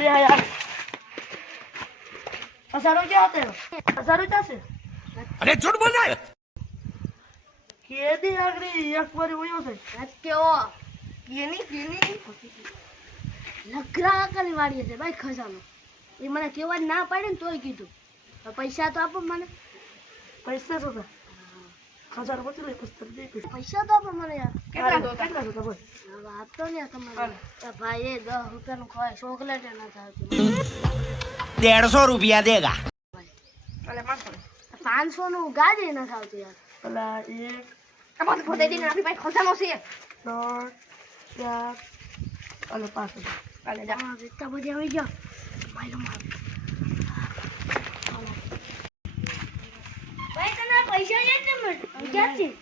दे यार 1000 क्या होते हो 1000 क्या से अरे झूठ बोल रहा है के दी आगरी एक बार होयो છે કેવો કેની લગરા કરી વાળી છે ભાઈ ખજાનો એ મને કેવા ના પાડે ને તોય કીધું પૈસા તો આપો મને पैसे होता 1000 બચી લે પુસ્તક દે પૈસા તો આપો મને યાર કેટલા હતા બોલ હવે આપતો ને તમારે ભાઈ એ 10 રૂપિયાનું ખવાય ચોકલેટ એ ના થાય 150 रुपया देगा અલે 500 નું ગાડી ના થાવતું યાર પેલા એક તમારે ફોટો દઈને આપી ભાઈ ખજાનો છે 3 4 અલે 5 અલે જા એટલા બધી આવી ગયા ભાઈ માર ભાઈ તને પૈસા છે ને મળ ક્યાંથી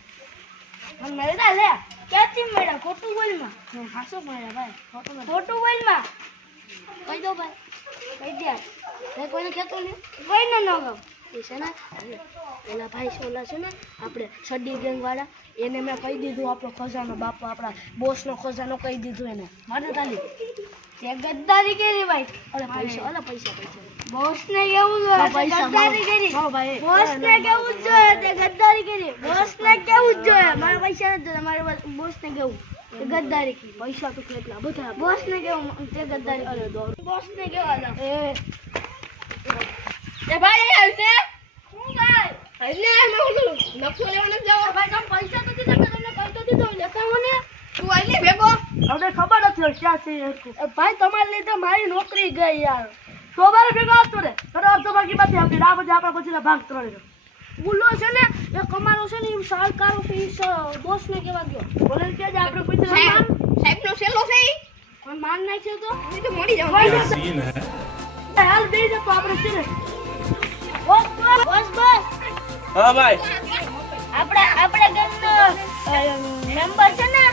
મને મળ્યા લે ક્યાંથી મળ્યા ખોટું બોલમાં હાસો મળ્યા ભાઈ ખોટું બોલમાં કહી દો ભાઈ કહી દે ભાઈ કોઈને કહેતો નહીં કોઈને ન કહું એ છે ને પેલા ભાઈ સોલા છે ને આપણે સડી ગેંગ વાળા એને મેં કહી દીધું આપણો ખજાનો બાપો આપણા બોસનો ખજાનો કહી દીધું એને મારે તાલી તે ગદ્દારી કરી ભાઈ પૈસા બોસ ને કેવું જોઈએ ગદ્દારી કરી બોસ ને કેવું જોઈએ તે ગદ્દારી કરી બોસ ને કેવું જોઈએ મારા પૈસા નથી જોતા મારે બોસ ને કેવું તે ગદ્દારી કરી પૈસા તો કેટલા બધા બોસ ને કેવું તે ગદ્દારી અરે બોસ ને કેવા એ ભાઈ આવતે હું ભાઈ એટલે મે ઓલું લખો લેવાને જાવ ભાઈ તમે પૈસા તો દીધા તમને કહી તો દીધો લેતા હો ને તું આલે ભેગો અમને ખબર નથી ક્યાં છે ભાઈ તમારે લીધે મારી નોકરી ગઈ યાર તો મારે ભેગો આવતો રે તને અડધો બાકી બાકી આપી આ પછી આપણા પછી ભાગ ત્રણ બોલો છે ને એ કમારો છે ને એ સરકાર ઓફિસ બોસ ને કેવા ગયો બોલે કે જ આપણે પછી સાહેબ નો સેલો છે પણ માન નાખ્યો તો એ તો મરી જાવ सीन है હાલ દે દે તો આપણે છે ને બોસ हाँ भाई આપણે ગંદો મેમ્બર છે ને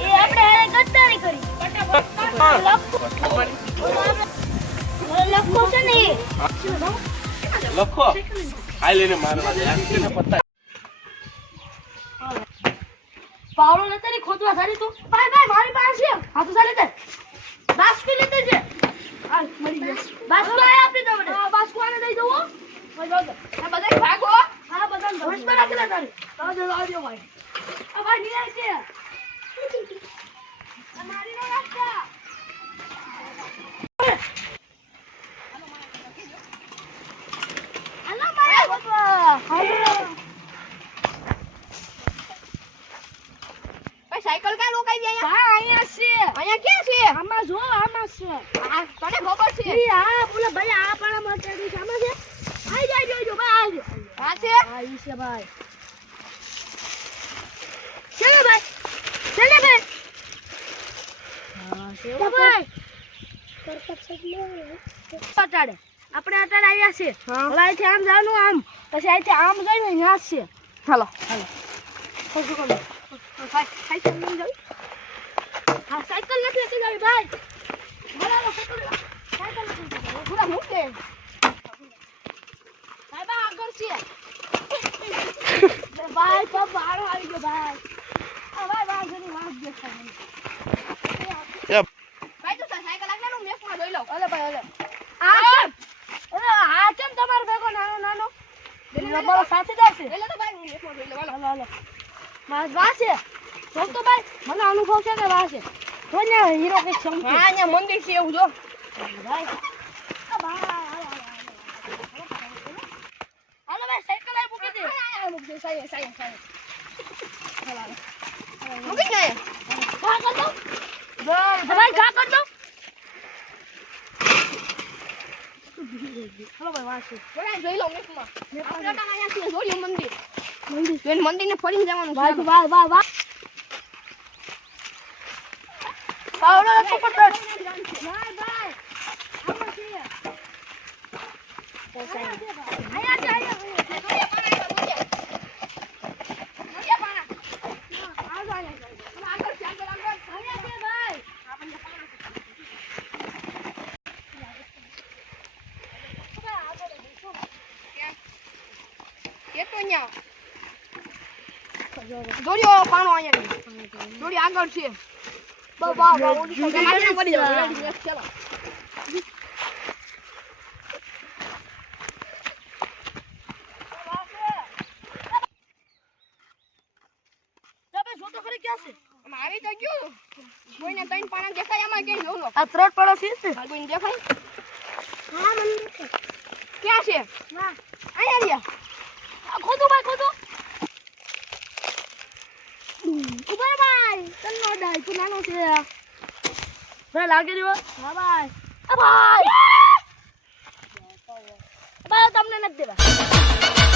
એ આપણે હારે ગદ્દારી કરી લખો છે ને लखो आई लेने मारवा दे पता પાવડો લેતે ની ખોદવા સારી તું ભાઈ મારી પાસે છે હા તો સારી દે બાસ્કુ લેતે છે આ મરી ગયો બાસ્કુ આ આપી દો મને હા બાસ્કુ આને દઈ દો આ બધા ભાગો હા બધા હોશ પર રાખી લે તારી આવજો ભાઈ આ ભાઈ ની આવી છે તમારી નો રાખતા હાલો મારા બાપા ભાઈ સાયકલ કા લોકાઈ દે અહીંયા અહીંયા ક્યાં છે આમાં જો આમાં છે આ તને ખબર છે ઈ હા બોલે ભાઈ આ પાણા માં ચડી છે આમાં છે આઈ જાય જો ભાઈ આ છે હા ઈ છે ભાઈ ચલે ભાઈ હા છે ભાઈ અટાડે આપણે અટાડે આયા છે હવે અહીંથી આમ જવાનું આમ પછી અહીંથી આમ જઈને અહીંયા છે ચાલો ખોજું કરો સાયકલ લઈ જાવ હા સાયકલ નથી લેતી જાવી ભાઈ બોલાવો સાયકલ નથી પૂરા મૂકે ભાઈ બા આગળ છે ભાઈ તો બાળો આવી ગયો ભાઈ આ ભાઈ વાંધની વાત દેખાય ભાઈ તો સાયકલ આગળનું મેપમાં જોઈ લો અલે ભાઈ અલે આ કેમ તમારો ભેગો નાનો રબર સાથીદાર છે એટલે તો ભાઈ મેપમાં જોઈ લો હાલો મારા વાસે જો તો ભાઈ મને અનુભવ છે કે વાસે તો ને હીરો કે સમજે હા અહીંયા મંદિર છે એવું જો ભાઈ હાલો ભાઈ સાયકલ આ મૂકી દે મૂકી દે સાયકલ હાલો મૂકી દે ઘા કર દો ભાઈ ઘા કર દો હાલો ભાઈ વાસે જોઈ લો મેપમાં આપણે તો અહીંયા છે જોઈ લો મંદિર મંદિરને ફરીને જવાનું વાહ પાવડો નથી પડતો ભાઈ આમાં છે જોડીઓ પાણો અહીંયા જોડી આગળ છે વાહ ઓલી સાઈડ પડી જાવ ચાલો મારી તો ગયું કોઈને કઈ પાણા દેખાય આમાં કઈ લો આ ત્રોટ પડો છે આ કોઈને દેખાય હા મને દેખાય ક્યાં છે ના આયા રહ્યા ખોદો ભાઈ ખોદો ઉભા ભાઈ તન નો ડાય તું નાનો છે ભાઈ લાગી રહ્યો હા ભાઈ આ ભાઈ તમને નથી દેવા